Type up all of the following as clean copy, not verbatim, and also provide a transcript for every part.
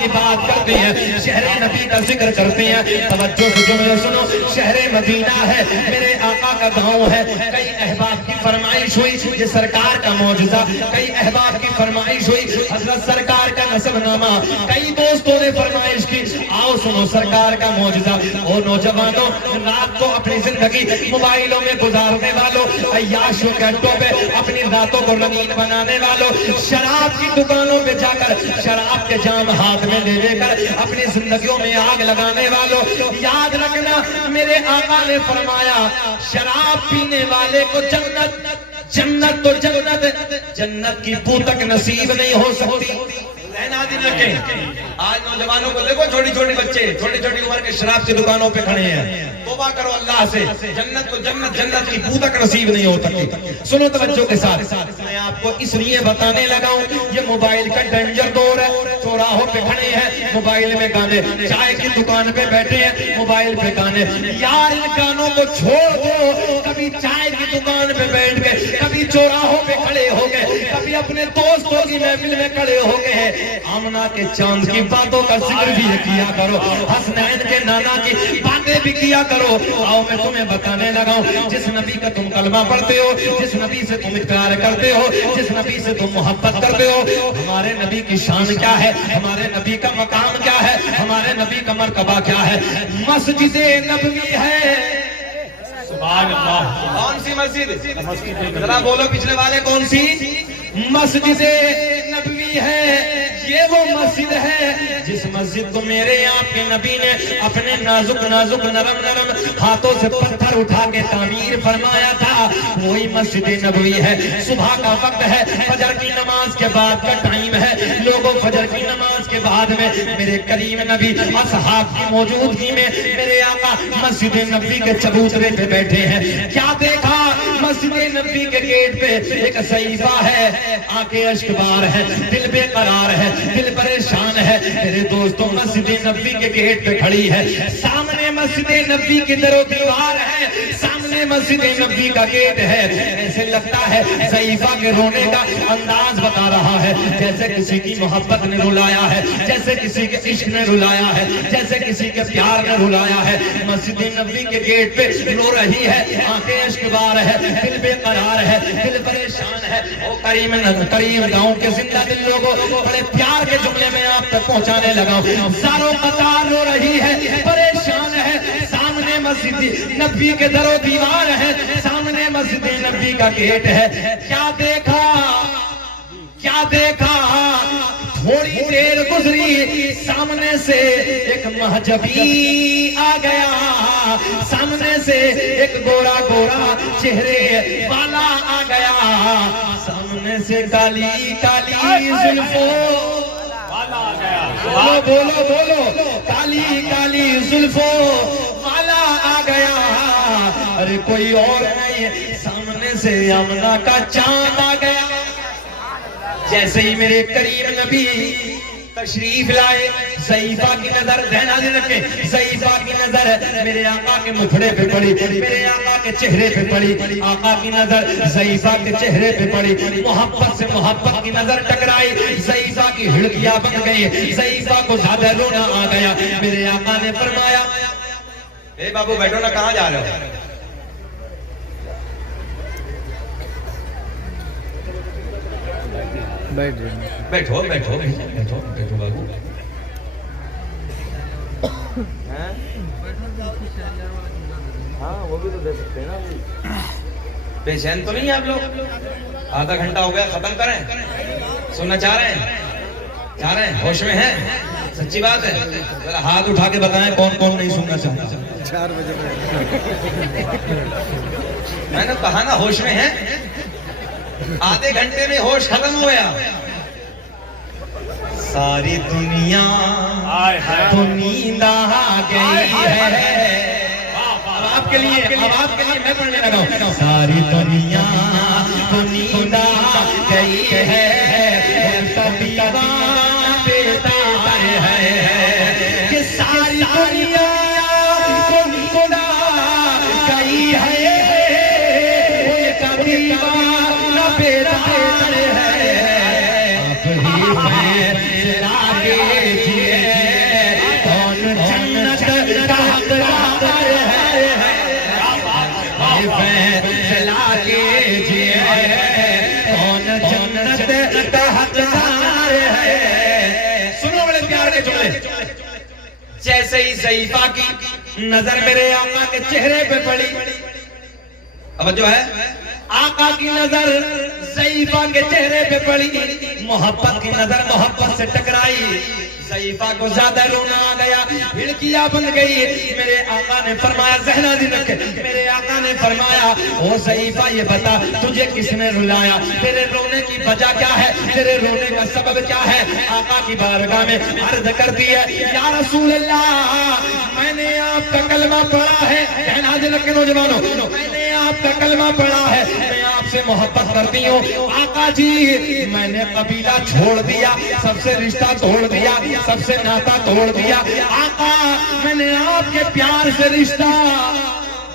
کی بات کرتے ہیں, شہر نبی کا ذکر کرتے ہیں. توجہ سے جملے سنو. شہر مدینہ ہے, میرے آقا کا گاؤں ہے. کئی احباب کی فرمائش ہوئی یہ سرکار کا معجزہ, کئی احباب کی فرمائش ہوئی حضرت سرکار کا نسب نامہ, کئی دوستوں نے فرمائش کی آؤ سنو سرکار کا معجزہ. اور نوجوانوں, رات کو اپنی زندگی موبائلوں میں گزارنے والوں, عیاشوں کے اڈوں پہ اپنی راتوں کو رنگین بنانے والوں, شراب کی دکانوں پہ جا کر شراب کے جام ہاتھ میں لے کر اپنی زندگیوں میں آگ لگانے والوں, یاد رکھنا میرے آقا نے فرمایا شراب پینے والے کو جنت تو جنت کی بو تک نصیب نہیں ہو سکتی. آج نوجوانوں کو دیکھو, چھوٹی چھوٹی بچے چھوٹی چھوٹی عمر کے شراب کی دکانوں پہ کھڑے ہیں. توبہ کرو اللہ سے, جنت کی بو تک نصیب نہیں ہو سکتی. سنو توجہ کے ساتھ, میں آپ کو اس لیے بتانے لگا ہوں یہ موبائل کا ڈینجر دور ہے. چوراہوں پہ کھڑے ہیں موبائل میں گانے, چائے کی دکان پہ بیٹھے ہیں موبائل پہ گانے. یار ان گانوں کو چھوڑ دو, کبھی چائے کی دکان پہ بیٹھ گئے, کبھی چوراہوں پہ کھڑے ہو گئے, کبھی اپنے دوستوں کی محفل میں کھڑے ہو گئے. آمنہ کے چاند کی باتوں کا ذکر بھی کیا کرو, حسنین کے نانا کی باتیں بھی کیا کرو. آؤ میں تمہیں بتانے لگا ہوں جس نبی کا تم کلمہ پڑھتے ہو, جس نبی سے تم اقرار کرتے ہو, جس نبی سے تم محبت کرتے ہو, ہمارے نبی کی شان کیا ہے, ہمارے نبی کا مقام کیا ہے, ہمارے نبی کا مرتبہ کیا ہے. مسجد نبوی ہے. سبحان اللہ. کون سی مسجد, ذرا بولو پچھلے والے, کون سی مسجد نبوی ہے. یہ وہ مسجد ہے جس مسجد کو میرے آپ کے نبی نے اپنے نازک نرم ہاتھوں سے پتھر اٹھا کے تعمیر فرمایا تھا. وہی مسجد نبوی ہے. صبح کا وقت ہے, فجر کی نماز کے بعد کا ٹائم ہے. لوگوں فجر کی نماز کے بعد میں میرے کریم نبی اصحاب کی موجودگی میں میرے آقا مسجد نبوی کے چبوترے پہ بیٹھے ہیں. کیا دیکھا, مسجد نبوی کے گیٹ پہ ایک صحیفہ ہے, آنکھیں اشکبار ہے, دل بے قرار ہے, دل پریشان ہے. میرے دوستوں مسجد نبوی کے گیٹ پہ کھڑی ہے, سامنے مسجد نبوی کی در و دیوار ہے, سامنے مسجد نبوی کا گیٹ ہے. ایسے لگتا ہے صحیفہ کے رونے کا انداز بتا رہا ہے, جیسے کسی کی محبت نے رلایا ہے, جیسے کسی کے عشق نے رلایا ہے, جیسے کسی کے پیار نے رلایا ہے. مسجد نبوی کے گیٹ پہ رو رہی ہے, آنکھیں اشکبار ہے, دل بے قرار ہے, دل پریشان ہے. او کریم گاؤں کے زندہ دل لوگوں, بڑے پیار کے جملے میں آپ تک پہنچانے لگا ہوں. زاروں قطار رو رہی ہے, پریشان ہے. سامنے مسجد نبوی کے در و دیوار ہے, سامنے مسجد نبوی کا گیٹ ہے. کیا دیکھا, تھوڑی دیر گزری, سامنے سے ایک مہجبی آ گیا, سامنے سے ایک گورا چہرے والا آ گیا, سامنے سے کالی زلفوں والا آ گیا. بولو کالی زلفوں والا آ گیا. ارے کوئی اور نہیں, سامنے سے آمنہ کا چاند آ گیا. جیسے ہی میرے کریم نبی تشریف لائے, صحیفہ کی نظر ذہن حاضر رکھیں, صحیفہ کی نظر میرے آقا کے مکھڑے پہ پڑی, میرے آقا کے چہرے پہ پڑی. آقا کی نظر صحیفہ کے چہرے پہ پڑی, محبت سے محبت کی نظر ٹکرائی, صحیفہ کی ہڑکیاں بن گئی, صحیفہ کو زیادہ رونا آ گیا. میرے آقا نے فرمایا, اے بابو بیٹھو نا, کہاں جا رہے ہو؟ بیٹھو بابو. ہاں وہ بھی تو دے سکتے ہیں نا. پیشین تو نہیں ہے آپ لوگ؟ آدھا گھنٹہ ہو گیا, ختم کریں. سننا چاہ رہے ہیں, ہوش میں ہیں؟ سچی بات ہے, ذرا ہاتھ اٹھا کے بتائیں کون کون نہیں سننا چاہتا. 4 بجے میں نے کہا نا ہوش میں ہیں. آدھے گھنٹے میں ہوش ختم ہو گیا. ساری دنیا تو نیند آ گئی ہے. اب آپ کے لیے میں پڑھنے لگا ہوں. ساری دنیا تو نیند آ گئی ہے, سب دیوانہ بیدار ہے. کہ ساری دنیا تو نیند آ گئی ہے, سب دیوانہ بیدار ہے. آپ ہی میں چراغے جیے جیسے ہی ضعیفہ کی نظر میرے آقا کے چہرے پہ پڑی، اب جو ہے آقا کی نظر ضعیفہ کے چہرے پہ پڑی، محبت کی نظر محبت سے ٹکرائی، ضعیفہ کو زیادہ رونا آ گیا، ہڑکیاں بن گئی۔ میرے آقا نے فرمایا زہرا دی رکھ، میرے آقا نے فرمایا او ضعیفہ یہ بتا تجھے کس نے رلایا، تیرے رونے کی وجہ کیا ہے، تیرے رونے کا سبب کیا ہے؟ آقا کی بارگاہ میں عرض کرتی ہے یا رسول اللہ میں نے آپ کا کلمہ پڑھا ہے، کہنا دل کے نوجوانوں میں نے آپ کا کلمہ پڑھا ہے، میں آپ سے محبت کرتی ہوں آقا جی، میں نے قبیلہ چھوڑ دیا، سب سے رشتہ توڑ دیا، سب سے ناتا توڑ دیا، آقا میں نے آپ کے پیار سے رشتہ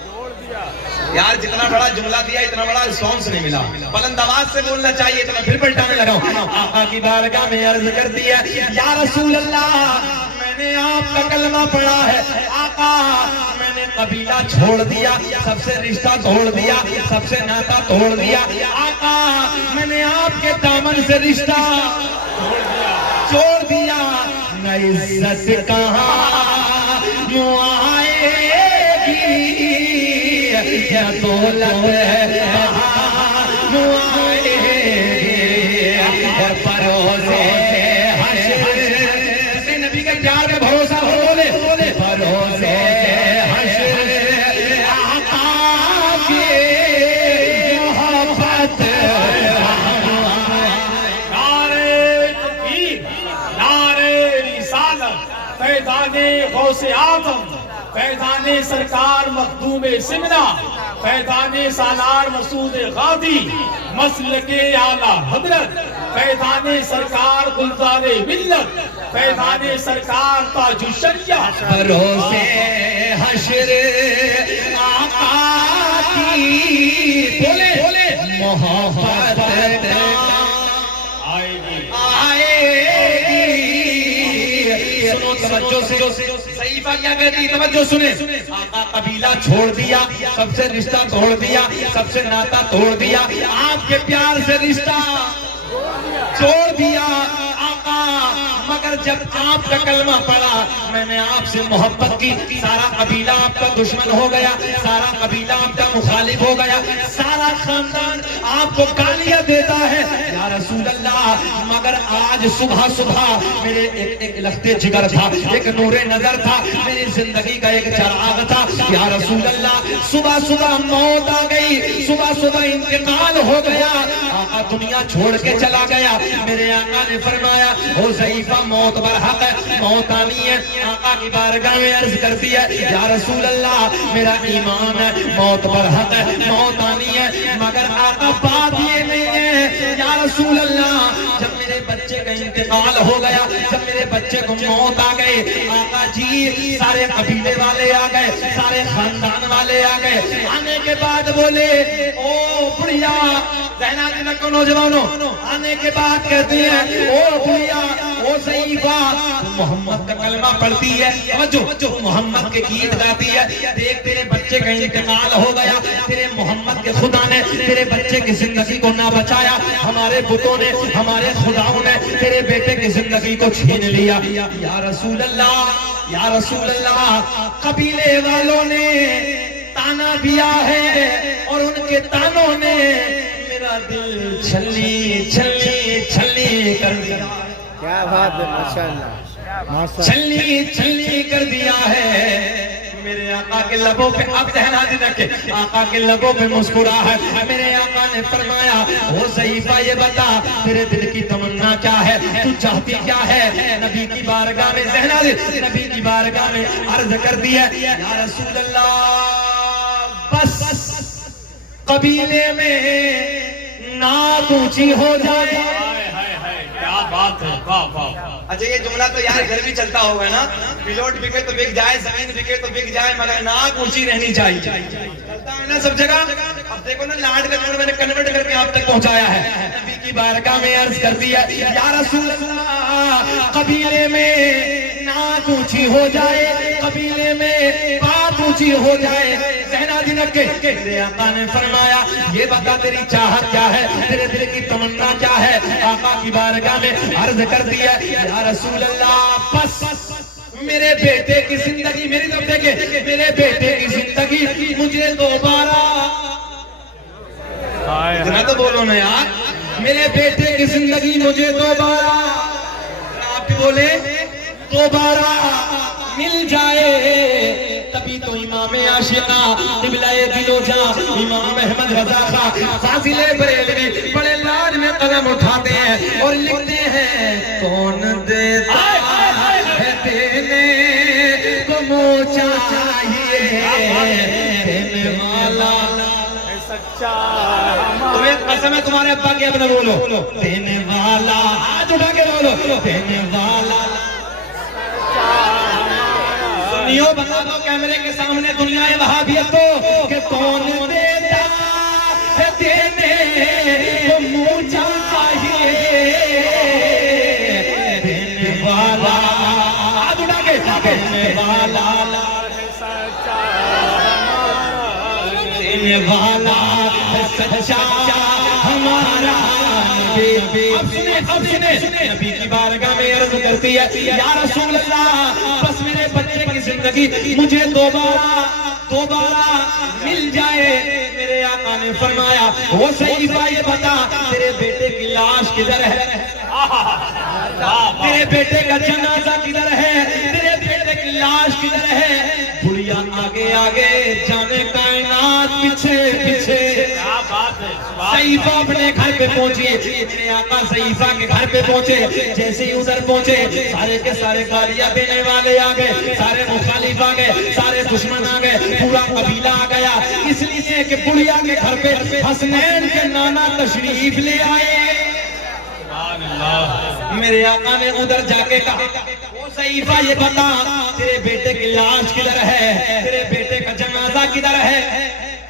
توڑ دیا۔ یار جتنا بڑا جملہ دیا اتنا بڑا رسپانس نہیں ملا، بلند آواز سے بولنا چاہیے تو میں پھر پلٹانے لگا ہوں۔ آقا کی بارگاہ میں عرض کرتی ہے یا رسول اللہ میں نے آپ کا کلمہ پڑھا ہے، آقا میں نے قبیلہ چھوڑ دیا، سب سے رشتہ توڑ دیا، سب سے ناتا توڑ دیا، آقا میں نے آپ کے دامن سے رشتہ چھوڑ دیا، نہ عزت کہاں آئے گی، یا دولت کہاں آئے گی، اور پروسے حشر، نبی کے پیار میں بھروسہ ہو بولے پروسے حشر، آقا کی محبت، فیضان غوث اعظم، فیضان سرکار مخدوم سمنا، فیضان سالار مسعود غازی، مسلک اعلیٰ حضرت، فیضان سرکار گلزار ملت، فیضان سرکار تاج الشریعت، بھروسے حشر آقا کی بولے محبت آئے گی۔ توجہ سے ضعیفہ کیا کہتی، توجہ سنیں، آقا قبیلہ چھوڑ دیا، سب سے رشتہ توڑ دیا، سب سے ناتا توڑ دیا، آپ کے پیار سے رشتہ چھوڑ دیا آقا، مگر جب آپ کا کلمہ پڑھا میں نے آپ سے محبت کی، سارا قبیلہ آپ کا دشمن ہو گیا، سارا قبیلہ آپ کا مخالف ہو گیا، سارا خاندان آپ کو گالیاں دیتا ہے یا رسول اللہ، مگر آج صبح صبح میرے ایک لخت جگر تھا، ایک نور نظر تھا، میری زندگی کا ایک چراغ تھا یا رسول اللہ، صبح صبح موت آ گئی، صبح صبح انتقال ہو گیا، آقا دنیا چھوڑ کے چلا گیا، میرے آقا نے فرمایا او ضعیفہ موت برحق ہے، موت آنی ہے، آقا کی بارگاہ میں عرض کرتی ہے یا رسول اللہ میرا ایمان ہے، موت برحق ہے، موت آنی ہے، مگر آقا بات یہ نہیں ہے یا رسول اللہ، جب میرے بچے کا انتقال ہو گیا، جب میرے بچے کو موت آ گئے، آقا جی سارے قبیلے والے آ گئے، سارے خاندان والے آ گئے، آنے کے بعد بولے او بڑھیا ذہنہ دل کو نوجوانوں، آنے کے بعد کہتے ہیں او بڑھیا او ضعیفہ محمد کا کلمہ پڑھتی ہے، توجہ محمد کے گیت گاتی ہے، دیکھ تیرے بچے کا انتقال ہو گیا، تیرے محمد کے خدا نے تیرے بچے کی زندگی کو نہ بچایا، ہمارے بتوں نے ہمارے خداؤں نے تیرے بیٹے کی زندگی کو چھین لیا، یا رسول اللہ یا رسول اللہ، قبیلے والوں نے تانا دیا ہے اور ان کے تانوں نے میرا دل چھلی چھلی چھلی کر دیا، کیا بات ہے، ماشاءاللہ چھلی چھلی کر دیا ہے، میرے آقا کے لبوں پہ اب ذہن حاضر رکھے، آقا کے لبوں پہ مسکرا ہے، میرے آقا نے فرمایا او ضعیفہ یہ بتا تیرے دل کی تمنا کیا ہے، تو چاہتی کیا ہے، نبی کی بارگاہ میں ذہن حاضر، نبی کی بارگاہ میں عرض کر دیا یا رسول اللہ بس قبیلے میں نعت اونچی ہو جائے، کیا بات ہے، واہ واہ۔ اچھا یہ جملہ تو یار گھر بھی چلتا ہوگا نا، پلوٹ بکے تو بک جائے، زمین بکے تو بک جائے، مگر ناک اونچی رہنی چاہیے، چلتا ہے نا سب جگہ۔ اب دیکھو نا لاڈ کا جوڑ میں نے کنورٹ کر کے آپ تک پہنچایا ہے، نبی کی بارگاہ میں عرض کرتی ہے یا رسول اللہ قبیلے میں ناک اونچی ہو جائے، قبیلے میں بات اونچی ہو جائے، ذہنہ دن کے میرے آقا نے فرمایا یہ بتا تیری چاہت کیا ہے، تیرے دل کی تمنا کیا ہے، آقا کی بارگاہ میں عرض کر دیا یا رسول اللہ بس میرے بیٹے کی زندگی، میری طرف دیکھیں، میرے بیٹے کی زندگی مجھے دوبارہ، اتنا تو بولو نا یار، میرے بیٹے کی زندگی مجھے دوبارہ، آپ بھی بولے دوبارہ مل جائے، تبھی تو امام عاشقہ قبلہ دل و جاں امام احمد رضا خان فاضل بریلوی بڑے لاج میں قلم اٹھاتے ہیں اور لکھتے ہیں، کون دیتا ہے دینے کو منہ چاہیے، دینے والا سچا تمہیں قسم ہے تمہارے ابا کی، اب نہ بولو، دینے والا، ہاتھ اٹھا کے بولو، دینے والا، سنیو بتا دو کیمرے کے سامنے دنیا وہابیت کو کہ کون دیتا ہے دینے کو منہ چاہیے، دینے والا، ہاتھ اٹھا کے، دینے والا، دینے والا سچا ہمارا نبی۔ اب سنے نبی کی بارگاہ میں عرض کرتی ہے، یا رسول اللہ بس میرے بچے کی زندگی مجھے دوبارہ مل جائے۔ میرے آقا نے فرمایا، وہ صحیفہ یہ بتا تیرے بیٹے کی لاش کدھر ہے، تیرے بیٹے کا جنازہ کدھر ہے، تیرے بیٹے کی لاش کدھر ہے؟ بڑھیا آگے آگے جانے کائنات پیچھے پیچھے، صحیفہ اپنے گھر پہ پہنچی، میرے آقا صحیفہ کے گھر پہ پہنچے، جیسے ہی ادھر پہنچے سارے کے سارے گالیاں دینے والے آ گئے، سارے مخالف آ گئے، سارے دشمن آ گئے، پورا قبیلہ آ گیا، اس لیے کہ بڑھیا کے گھر پہ حسنین کے نانا تشریف لے آئے۔ میرے آقا نے ادھر جا کے کہا، وہ صحیفہ یہ بتا تیرے بیٹے کی لاش کدھر ہے، تیرے بیٹے کا جنازہ کدھر ہے؟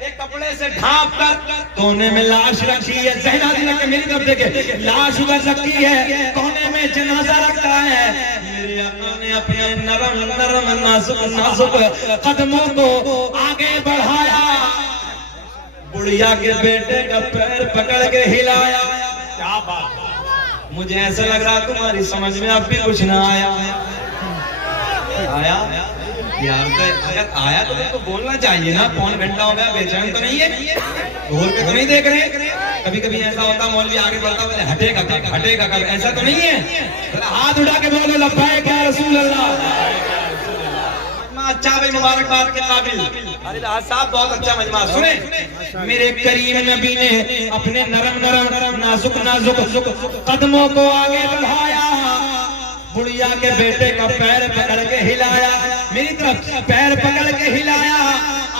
ایک کپڑے سے ڈھانپ کر کونے میں لاش رکھی ہے، ذہنہ دل کے میری طرف دیکھیں، لاش ادھر رکھی ہے، کونے میں جنازہ رکھا ہے۔ میرے آقا نے اپنے نرم نرم نازک نازک قدموں کو آگے بڑھایا، بڑھیا کے بیٹے کا پیر پکڑ کے ہلایا۔ کیا بات، مجھے ایسا لگ رہا تمہاری سمجھ میں اب بھی کچھ نہ آیا یار، اگر آیا تو تم کو بولنا چاہیے نا، پون گھنٹہ ہو گیا، بے چین تو نہیں ہے، گھور پہ تو نہیں دیکھ رہے؟ کبھی کبھی ایسا ہوتا مولوی آگے بڑھتا بولے ہٹے گا کب، ہٹے گا کب، ایسا تو نہیں ہے؟ ہاتھ اٹھا کے بولو لبیک یا رسول اللہ۔ اچھا بھائی، مبارکباد کے قابل، ارے صاحب بہت اچھا مجمع۔ سنیں، میرے کریم نبی نے اپنے نرم نرم نازک نازک قدموں کو آگے بڑھایا، بڑھیا کے بیٹے کا پیر پکڑ کے ہلایا، میری طرف پیر پکڑ کے ہلایا۔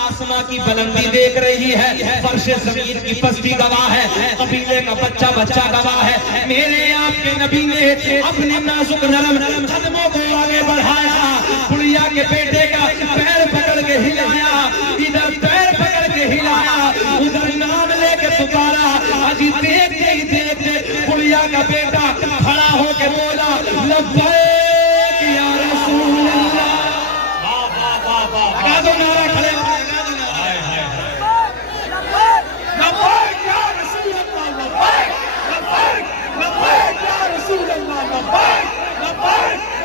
آسمان کی بلندی دیکھ رہی ہے، فرش زمین کی پستی گواہ ہے، قبیلے کا بچہ بچہ گواہ ہے۔ میرے آپ کے نبی نے اپنے نازک نرم قدموں کو آگے بڑھایا، بڑھیا کے بیٹے کا پیر پکڑ کے ہلایا، ادھر پیر پکڑ کے ہلایا، ادھر نام لے کے پکارا۔ اجی دیکھتے ہی دیکھتے بڑھیا کا بیٹا کھڑا ہو کے بولا، لبیک یا رسول اللہ۔ لگا دو نعرہ، کھڑے ہو لگا دو نعرہ، لبیک یا رسول اللہ، لبیک لبیک یا رسول اللہ، لبیک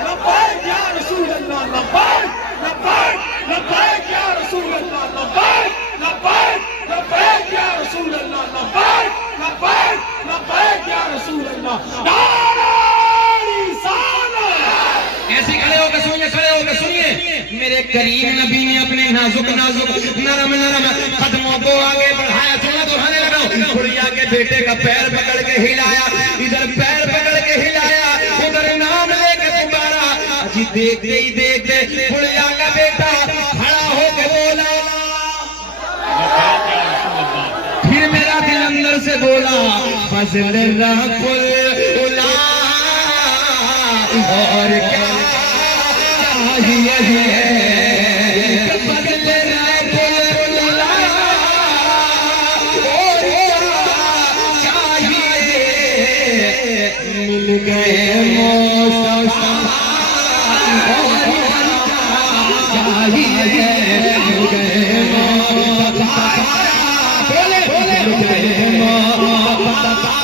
لبیک یا رسول اللہ، لبیک لبیک یا رسول اللہ، لبیک لبیک یا رسول اللہ، لبیک لبیک یا رسول اللہ۔ ایسے کھڑے ہو کے سنیے، کھڑے ہو کے سنیے، میرے کریم نبی نے اپنے نازک نازک نرم نرم قدموں کو آگے بڑھایا، سنا تو ہنے لگا، بڑھیا کے بیٹے کا پیر پکڑ کے ہلایا، ادھر پیر پکڑ کے ہلایا، ادھر نام لے کے پکارا۔ اجی دیکھتے ہی دیکھتے بڑھیا کا بیٹا کھڑا ہو کے بولا، پھر میرا دل اندر سے بولا، فضل رب العلا اور کیا چاہیے ہے، فضل رب العلا اور کیا چاہیے، مل گئے مصطفیٰ اور کیا چاہیے، مل گئے مصطفیٰ، بولے مل گئے مصطفیٰ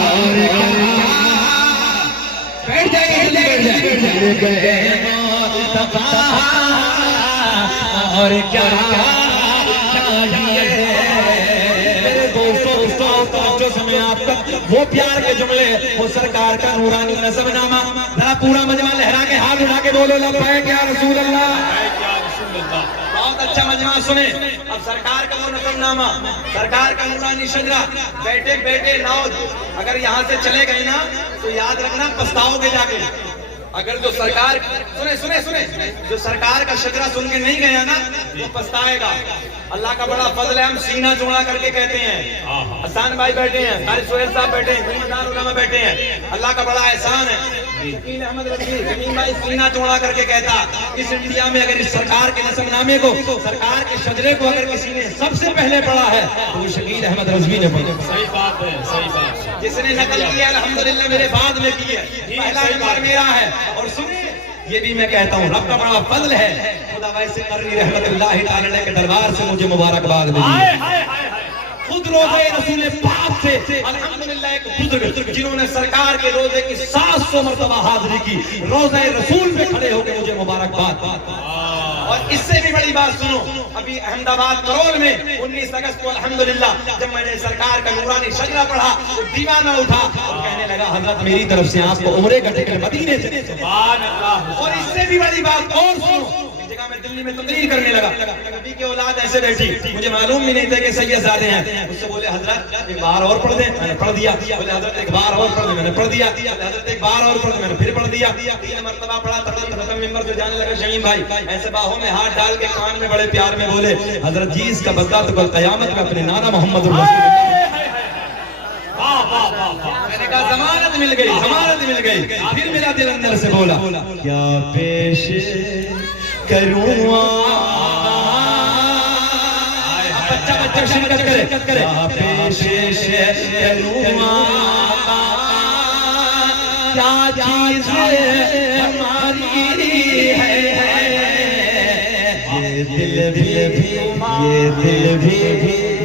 اور کیا، بیٹھ جائیے۔ اور کیا چاہیے میرے دوستوں جو سمے آپ کا وہ پیار کے جملے وہ سرکار کا نورانی نظم نامہ ذرا پورا مجمع لہرا کے ہاتھ اٹھا کے بولو لبیک یا رسول اللہ بہت اچھا مجمع سنیں اب سرکار کا وہ نظم نامہ سرکار کا نورانی شجرہ بیٹے بیٹے نوج اگر یہاں سے چلے گئے نا تو یاد رکھنا پچھتاؤ گے جا کے اگر جو سرکار سنیں جو سرکار کا شجرہ سن کے نہیں گیا نا وہ پچھتائے گا اللہ کا بڑا فضل ہے ہم سینہ جوڑا کر کے کہتے ہیں حسان بھائی بیٹھے ہیں قاری سہیل صاحب بیٹھے ہیں قیمتدار علماء بیٹھے ہیں اللہ کا بڑا احسان ہے شکیل احمد رضوی زمین بھائی سینہ جوڑا کر کے کہتا اس انڈیا میں اگر اس سرکار کے نظم نامے کو سرکار کے شجرے کو اگر کسی نے سب سے پہلے پڑھا ہے تو وہ شکیل احمد رضوی نے پڑھا صحیح بات ہے صحیح بات جس نے نقل کیا الحمدللہ میرے بعد میں کی ہے پہلا نمبر میرا ہے اور سنیں یہ بھی میں کہتا ہوں رب کا بڑا فضل ہے خدا ویسے قرنی رحمت اللہ تعالی کے دربار سے مجھے مبارکباد ملی خود روزے رسول پاک سے الحمدللہ ایک بزرگ جنہوں نے سرکار کے روزے کی 700 مرتبہ حاضری کی روزے رسول پہ کھڑے ہو کے مجھے مبارکباد اور اس سے بھی بڑی بات سنو ابھی احمد آباد کرول میں 19 اگست کو الحمدللہ جب میں نے سرکار کا نورانی شجرہ پڑھا تو دیوانہ اٹھا اور کہنے لگا حضرت میری طرف سے آپ کو عمرے کا ٹکٹ مدینے سے سبحان اللہ اور اس سے بھی بڑی بات اور سنو جگہ میں دلی میں تقریر کرنے لگا نبی کی اولاد ایسے بیٹھی مجھے معلوم بھی نہیں تھا کہ سید زادے ہیں مجھ سے بولے حضرت ایک بار اور پڑھ دیں میں نے پڑھ دیا بولے حضرت ایک بار اور پڑھ دیں میں نے پڑھ دیا حضرت ایک بار اور پڑھ دیں میں نے پھر پڑھ دیا 3 مرتبہ پڑھا ختم ممبر سے جانے لگا شمیم بھائی ایسے باہوں میں ہاتھ ڈال کے کان میں بڑے پیار میں بولے حضرت جی اس کا بدلہ تو کل قیامت میں اپنے نانا محمد رسول میں نے کہا ضمانت مل گئی پھر میرا دل اندر سے بولا کیا پیش کروں بچہ شرکت کرے کیا پیش کروں کیا چیز ہماری ہے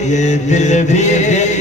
یہ دل بھی